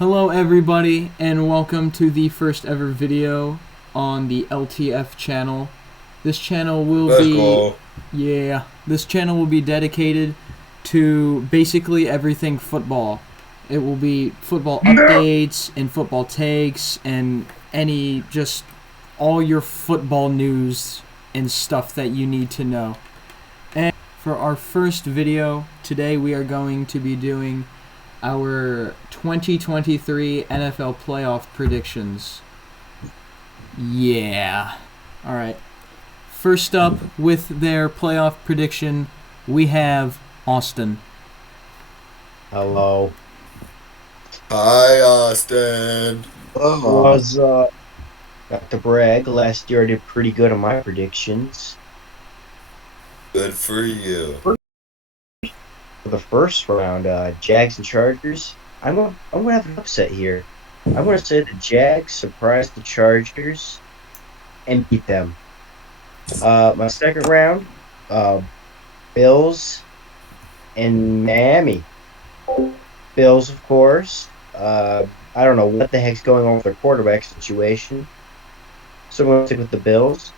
Hello everybody and welcome to the first ever video on the LTF channel. This channel will Let's be go. this channel will be dedicated to basically everything football. It will be football updates and football takes and just all your football news and stuff that you need to know. And for our first video today, we are going to be doing our 2023 NFL playoff predictions. Yeah. All right. First up with their playoff prediction, we have Austin. Hello. Hi, Austin. Was not to brag. Last year I did pretty good on my predictions. Good for you. For the first round, Jags and Chargers. I'm gonna have an upset here. I'm gonna say the Jags surprise the Chargers and beat them. My second round, Bills and Miami. Bills, of course. I don't know what the heck's going on with their quarterback situation. So I'm going to stick with the Bills.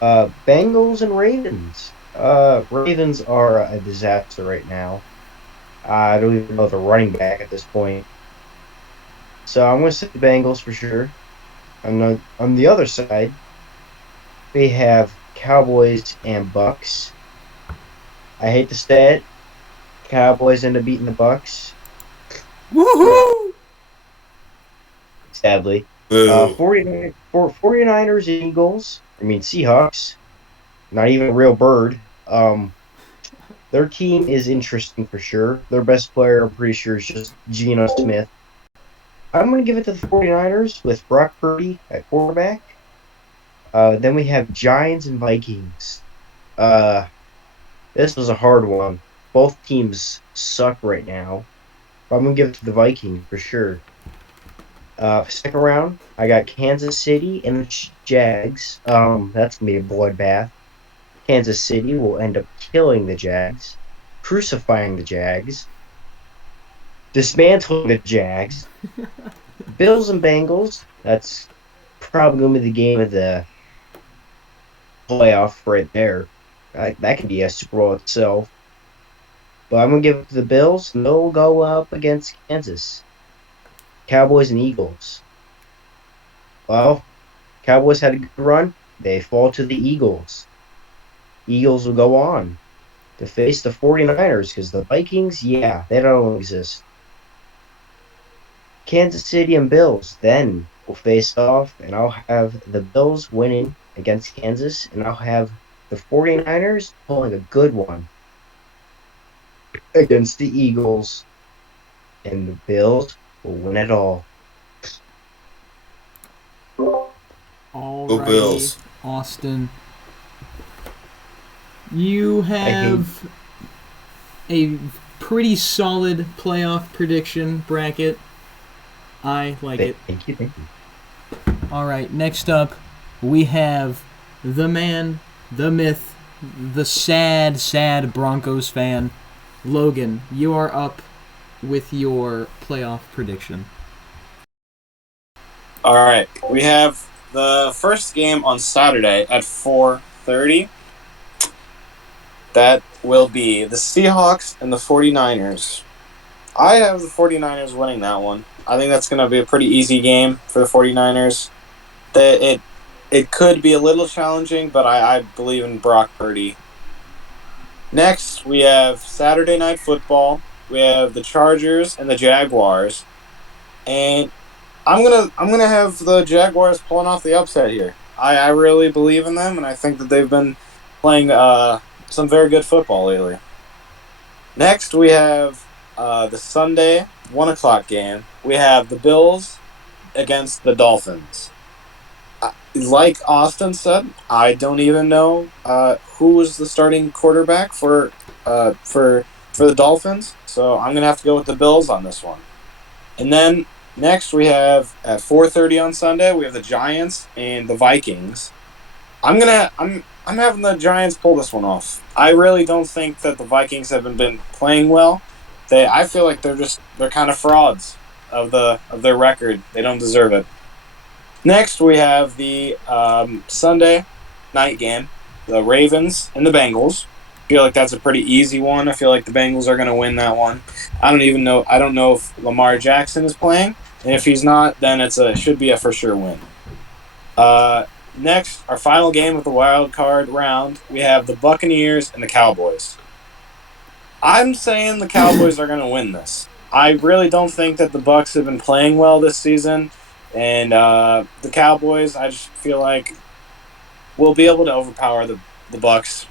Bengals and Ravens. Ravens are a disaster right now. I don't even know the running back at this point. So I'm going to stick the Bengals for sure. On the other side, we have Cowboys and Bucks. I hate to say it. Cowboys end up beating the Bucks. Woohoo! Sadly. Boo. 49ers and Eagles. Seahawks. Not even a real bird. Their team is interesting for sure. Their best player, I'm pretty sure, is just Geno Smith. I'm going to give it to the 49ers with Brock Purdy at quarterback. Then we have Giants and Vikings. This was a hard one. Both teams suck right now. But I'm going to give it to the Vikings for sure. Second round, I got Kansas City and the Jags. That's going to be a bloodbath. Kansas City will end up killing the Jags, crucifying the Jags, dismantling the Jags. Bills and Bengals, that's probably going to be the game of the playoff right there. That could be a Super Bowl itself. But I'm going to give it to the Bills, and they'll go up against Kansas. Cowboys and Eagles. Well, Cowboys had a good run. They fall to the Eagles. Eagles will go on to face the 49ers because the Vikings, they don't exist. Kansas City and Bills then will face off, and I'll have the Bills winning against Kansas, and I'll have the 49ers pulling a good one against the Eagles, and the Bills will win it all. Alrighty, Bills. Austin. You have a pretty solid playoff prediction bracket. I like it. Thank you. Alright, next up, we have the man, the myth, the sad Broncos fan. Logan, you are up with your playoff prediction. All right, we have the first game on Saturday at 4:30. That will be the Seahawks and the 49ers. I have the 49ers winning that one. I think that's going to be a pretty easy game for the 49ers. It could be a little challenging, but I believe in Brock Purdy. Next, we have Saturday Night Football. We have the Chargers and the Jaguars. And I'm gonna have the Jaguars pulling off the upset here. I really believe in them, and I think that they've been playing some very good football lately. Next, we have the Sunday 1:00 game. We have the Bills against the Dolphins. Like Austin said, I don't even know who was the starting quarterback for the Dolphins, so I'm gonna have to go with the Bills on this one. And then next we have at 4:30 on Sunday we have the Giants and the Vikings. I'm having the Giants pull this one off. I really don't think that the Vikings haven't been playing well. I feel like they're kind of frauds. of their record. They don't deserve it. Next, we have the Sunday night game, the Ravens and the Bengals. I feel like that's a pretty easy one. I feel like the Bengals are going to win that one. I don't know if Lamar Jackson is playing, and if he's not, then it should be a for sure win. Next, our final game of the wild card round, we have the Buccaneers and the Cowboys. I'm saying the Cowboys are going to win this. I really don't think that the Bucs have been playing well this season, and the Cowboys, I just feel like will be able to overpower the Bucs.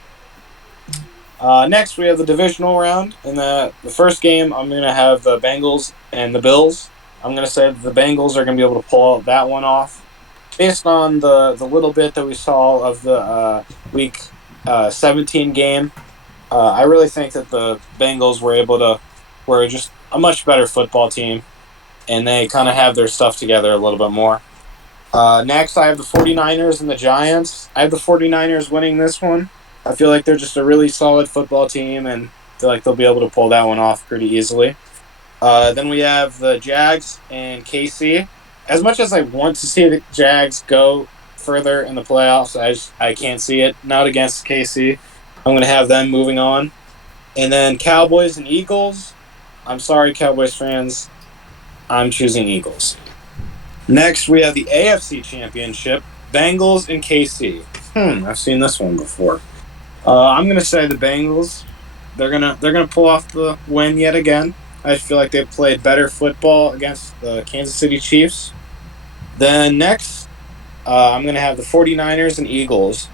Next, we have the divisional round. In the first game, I'm going to have the Bengals and the Bills. I'm going to say that the Bengals are going to be able to pull that one off. Based on the little bit that we saw of the Week 17 game, I really think that the Bengals were just a much better football team, and they kind of have their stuff together a little bit more. Next, I have the 49ers and the Giants. I have the 49ers winning this one. I feel like they're just a really solid football team, and I feel like they'll be able to pull that one off pretty easily. Then we have the Jags and KC. As much as I want to see the Jags go further in the playoffs, I can't see it. Not against KC. I'm going to have them moving on. And then Cowboys and Eagles. I'm sorry, Cowboys fans. I'm choosing Eagles. Next, we have the AFC Championship. Bengals and KC. I've seen this one before. I'm going to say the Bengals. They're gonna pull off the win yet again. I feel like they played better football against the Kansas City Chiefs. Then next, I'm going to have the 49ers and Eagles.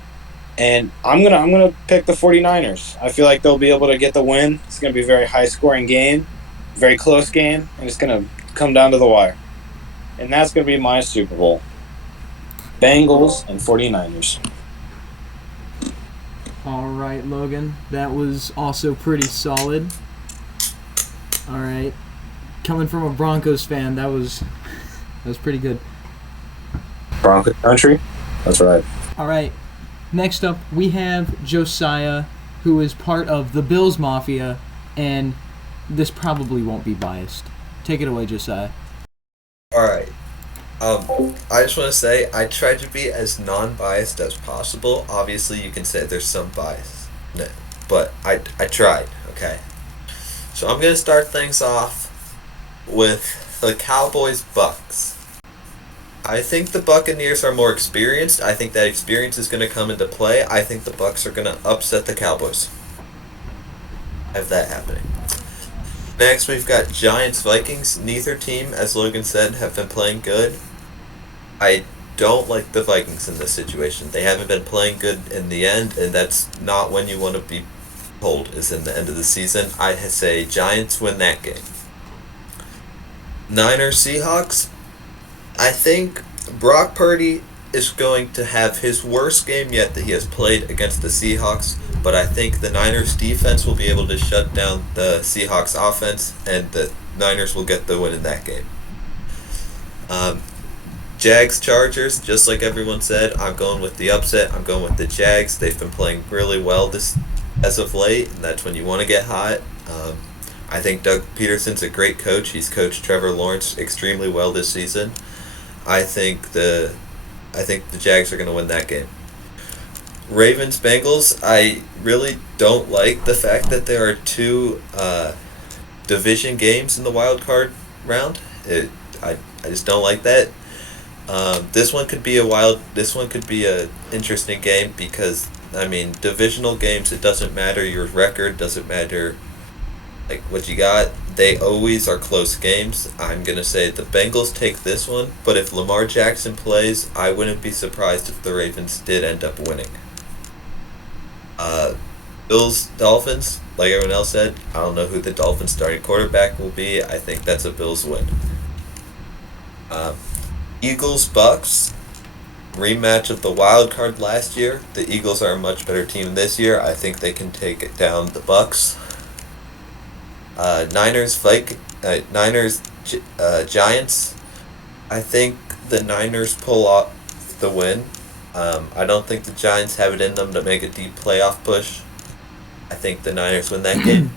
And I'm gonna pick the 49ers. I feel like they'll be able to get the win. It's going to be a very high-scoring game, very close game, and it's going to come down to the wire. And that's going to be my Super Bowl. Bengals and 49ers. All right, Logan. That was also pretty solid. All right. Coming from a Broncos fan, that was pretty good. Broncos country? That's right. All right. Next up, we have Josiah, who is part of the Bills Mafia, and this probably won't be biased. Take it away, Josiah. Alright. I just want to say, I tried to be as non-biased as possible. Obviously, you can say there's some bias. No, but I tried, okay? So I'm going to start things off with the Cowboys-Bucks. I think the Buccaneers are more experienced. I think that experience is going to come into play. I think the Bucks are going to upset the Cowboys. I have that happening. Next, we've got Giants-Vikings. Neither team, as Logan said, have been playing good. I don't like the Vikings in this situation. They haven't been playing good in the end, and that's not when you want to be told, is in the end of the season. I say Giants win that game. Niners-Seahawks. I think Brock Purdy is going to have his worst game yet that he has played against the Seahawks, but I think the Niners defense will be able to shut down the Seahawks offense, and the Niners will get the win in that game. Jags Chargers, just like everyone said, I'm going with the upset. I'm going with the Jags. They've been playing really well as of late, and that's when you want to get hot. I think Doug Peterson's a great coach. He's coached Trevor Lawrence extremely well this season. I think the Jags are going to win that game. Ravens Bengals, I really don't like the fact that there are two division games in the wild card round. I just don't like that. This one could be a interesting game because divisional games, it doesn't matter your record, doesn't matter like what you got. They always are close games. I'm going to say the Bengals take this one, but if Lamar Jackson plays, I wouldn't be surprised if the Ravens did end up winning. Bills, Dolphins, like everyone else said, I don't know who the Dolphins starting quarterback will be. I think that's a Bills win. Eagles, Bucks, rematch of the wild card last year. The Eagles are a much better team this year. I think they can take it down the Bucks. Giants. I think the Niners pull off the win. I don't think the Giants have it in them to make a deep playoff push. I think the Niners win that game.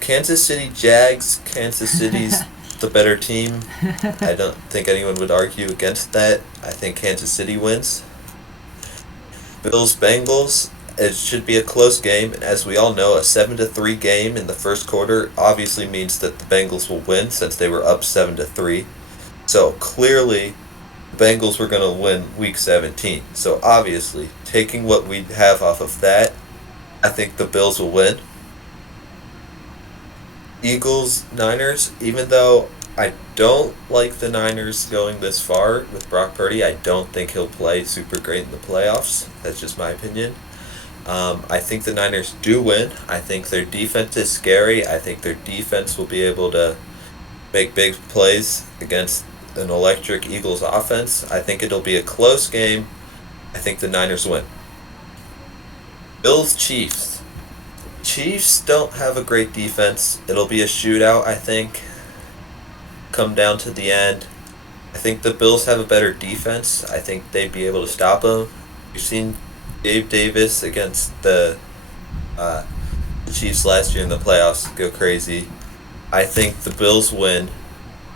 Kansas City Jags. Kansas City's the better team. I don't think anyone would argue against that. I think Kansas City wins. Bills Bengals. It should be a close game. As we all know, a 7-3 game in the first quarter obviously means that the Bengals will win since they were up 7-3. So clearly, the Bengals were going to win Week 17. So obviously, taking what we have off of that, I think the Bills will win. Eagles Niners. Even though I don't like the Niners going this far with Brock Purdy, I don't think he'll play super great in the playoffs. That's just my opinion. I think the Niners do win. I think their defense is scary. I think their defense will be able to make big plays against an electric Eagles offense. I think it'll be a close game. I think the Niners win. Bills Chiefs. Chiefs don't have a great defense. It'll be a shootout, I think. Come down to the end. I think the Bills have a better defense. I think they'd be able to stop them. You've seen Gabe Davis against the Chiefs last year in the playoffs go crazy. I think the Bills win.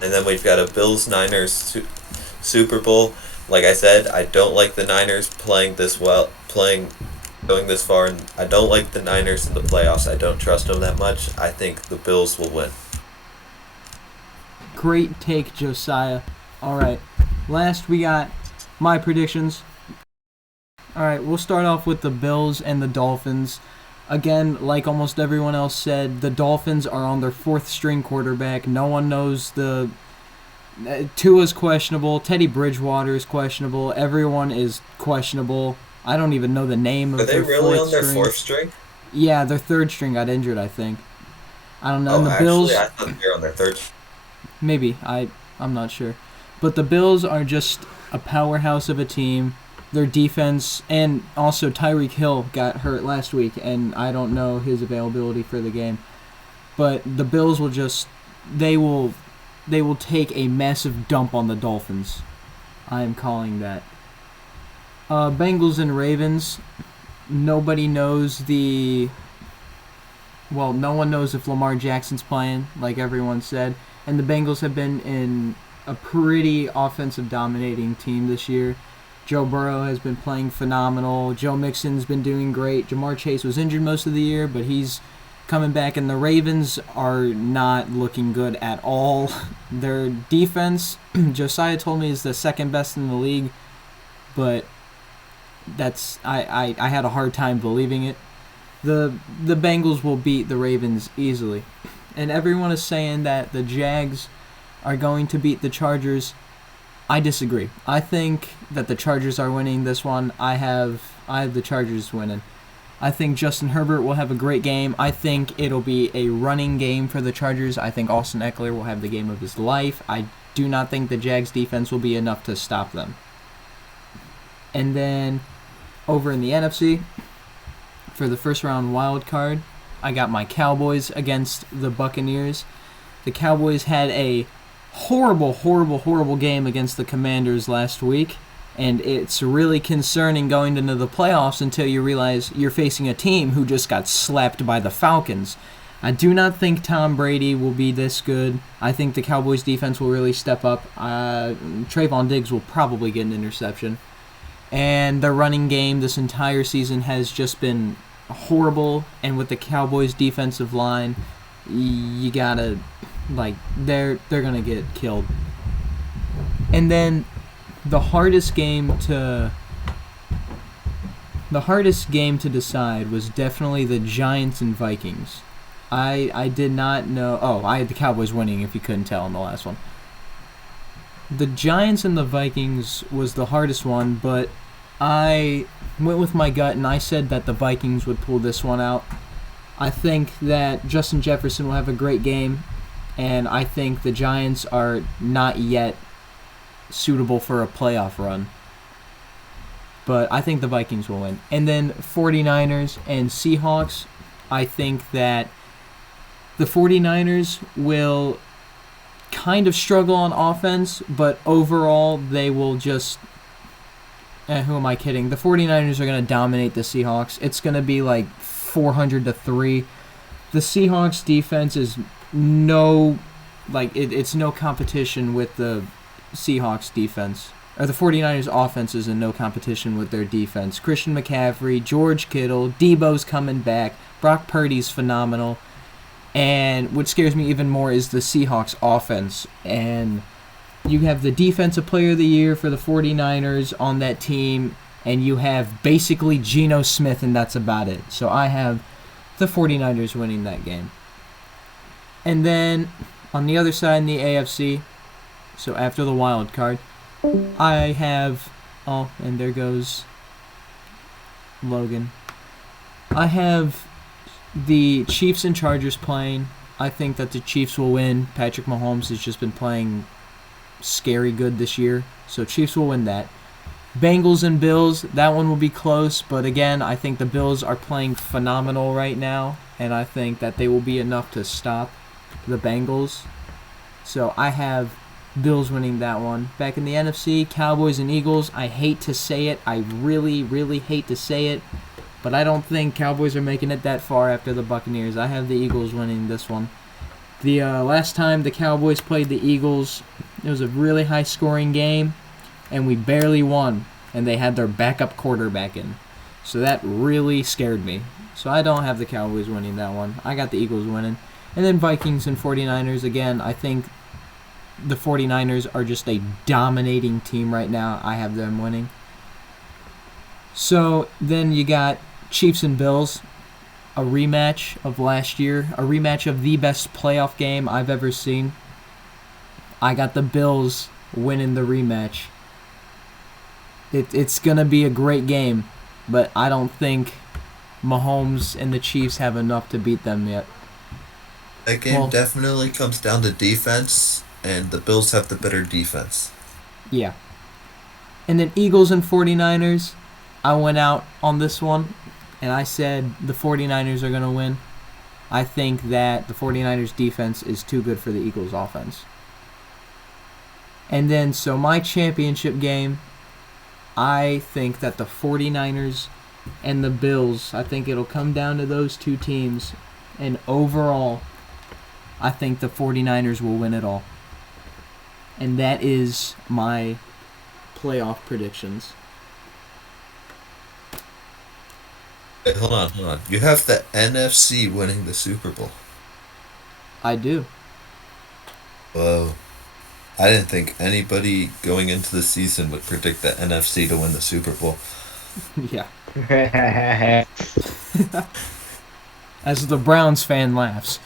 And then we've got a Bills-Niners Super Bowl. Like I said, I don't like the Niners going this far, and I don't like the Niners in the playoffs. I don't trust them that much. I think the Bills will win. Great take, Josiah. All right, last we got my predictions. All right, we'll start off with the Bills and the Dolphins. Again, like almost everyone else said, the Dolphins are on their fourth-string quarterback. No one knows the... Tua's questionable. Teddy Bridgewater is questionable. Everyone is questionable. I don't even know the name of their fourth string. Are they really on their fourth string? Yeah, their third string got injured, I think. I don't know. Oh, And the actually, Bills... I thought they were on their third. Maybe. I'm not sure. But the Bills are just a powerhouse of a team. Their defense, and also Tyreek Hill got hurt last week, and I don't know his availability for the game. But the Bills will just... They will take a massive dump on the Dolphins. I am calling that. Bengals and Ravens. Nobody knows the... Well, no one knows if Lamar Jackson's playing, like everyone said. And the Bengals have been in a pretty offensive dominating team this year. Joe Burrow has been playing phenomenal. Joe Mixon's been doing great. Jamar Chase was injured most of the year, but he's coming back. And the Ravens are not looking good at all. Their defense, Josiah told me, is the second best in the league. But that's I had a hard time believing it. The Bengals will beat the Ravens easily. And everyone is saying that the Jags are going to beat the Chargers. I disagree. I think that the Chargers are winning this one. I have the Chargers winning. I think Justin Herbert will have a great game. I think it'll be a running game for the Chargers. I think Austin Eckler will have the game of his life. I do not think the Jags defense will be enough to stop them. And then over in the NFC, for the first round wild card, I got my Cowboys against the Buccaneers. The Cowboys had a horrible game against the Commanders last week, and it's really concerning going into the playoffs until you realize you're facing a team who just got slapped by the Falcons. I do not think Tom Brady will be this good. I think the Cowboys defense will really step up. Trayvon Diggs will probably get an interception. And the running game this entire season has just been horrible, and with the Cowboys defensive line, you gotta... they're gonna get killed. And then the hardest game to decide was definitely the Giants and Vikings. I did not know. I had the Cowboys winning, if you couldn't tell in the last one. The Giants and the Vikings was the hardest one, but I went with my gut and I said that the Vikings would pull this one out. I think that Justin Jefferson will have a great game, and I think the Giants are not yet suitable for a playoff run. But I think the Vikings will win. And then 49ers and Seahawks, I think that the 49ers will kind of struggle on offense, but overall they will just... who am I kidding? The 49ers are going to dominate the Seahawks. It's going to be like 400-3. The Seahawks defense is no it's no competition with the Seahawks defense. Or the 49ers offense is in no competition with their defense. Christian McCaffrey, George Kittle, Debo's coming back, Brock Purdy's phenomenal. And what scares me even more is the Seahawks offense. And you have the Defensive Player of the Year for the 49ers on that team, and you have basically Geno Smith, and that's about it. So I have the 49ers winning that game. And then on the other side in the AFC, so after the wild card, I have, oh, and there goes Logan. I have the Chiefs and Chargers playing. I think that the Chiefs will win. Patrick Mahomes has just been playing scary good this year, so Chiefs will win that. Bengals and Bills, that one will be close, but again, I think the Bills are playing phenomenal right now, and I think that they will be enough to stop the Bengals. So I have Bills winning that one. Back in the NFC, Cowboys and Eagles, I hate to say it, I really, really hate to say it, but I don't think Cowboys are making it that far after the Buccaneers. I have the Eagles winning this one. The last time the Cowboys played the Eagles, it was a really high-scoring game, and we barely won, and they had their backup quarterback in. So that really scared me. So I don't have the Cowboys winning that one. I got the Eagles winning. And then Vikings and 49ers, again, I think the 49ers are just a dominating team right now. I have them winning. So then you got Chiefs and Bills, a rematch of last year, a rematch of the best playoff game I've ever seen. I got the Bills winning the rematch. It's going to be a great game, but I don't think Mahomes and the Chiefs have enough to beat them yet. That game definitely comes down to defense, and the Bills have the better defense. Yeah. And then Eagles and 49ers, I went out on this one, and I said the 49ers are going to win. I think that the 49ers defense is too good for the Eagles offense. And then, so my championship game, I think that the 49ers and the Bills, I think it'll come down to those two teams. And overall, I think the 49ers will win it all. And that is my playoff predictions. Wait, hold on. You have the NFC winning the Super Bowl. I do. Whoa. I didn't think anybody going into the season would predict the NFC to win the Super Bowl. Yeah. As the Browns fan laughs.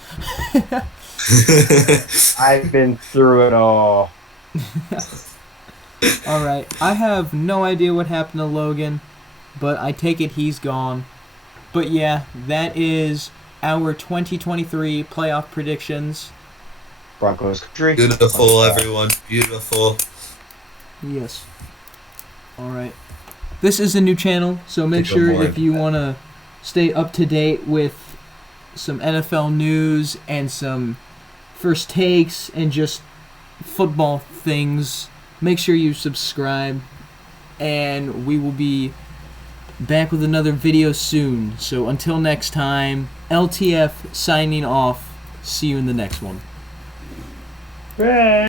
I've been through it all. Alright, I have no idea what happened to Logan, but I take it he's gone. But yeah, that is our 2023 playoff predictions. Broncos country. Beautiful, everyone. Beautiful. Yes. Alright. This is a new channel, so make sure if you want to stay up to date with some NFL news and some first takes and just football things, make sure you subscribe, and we will be back with another video soon. So until next time, LTF signing off. See you in the next one.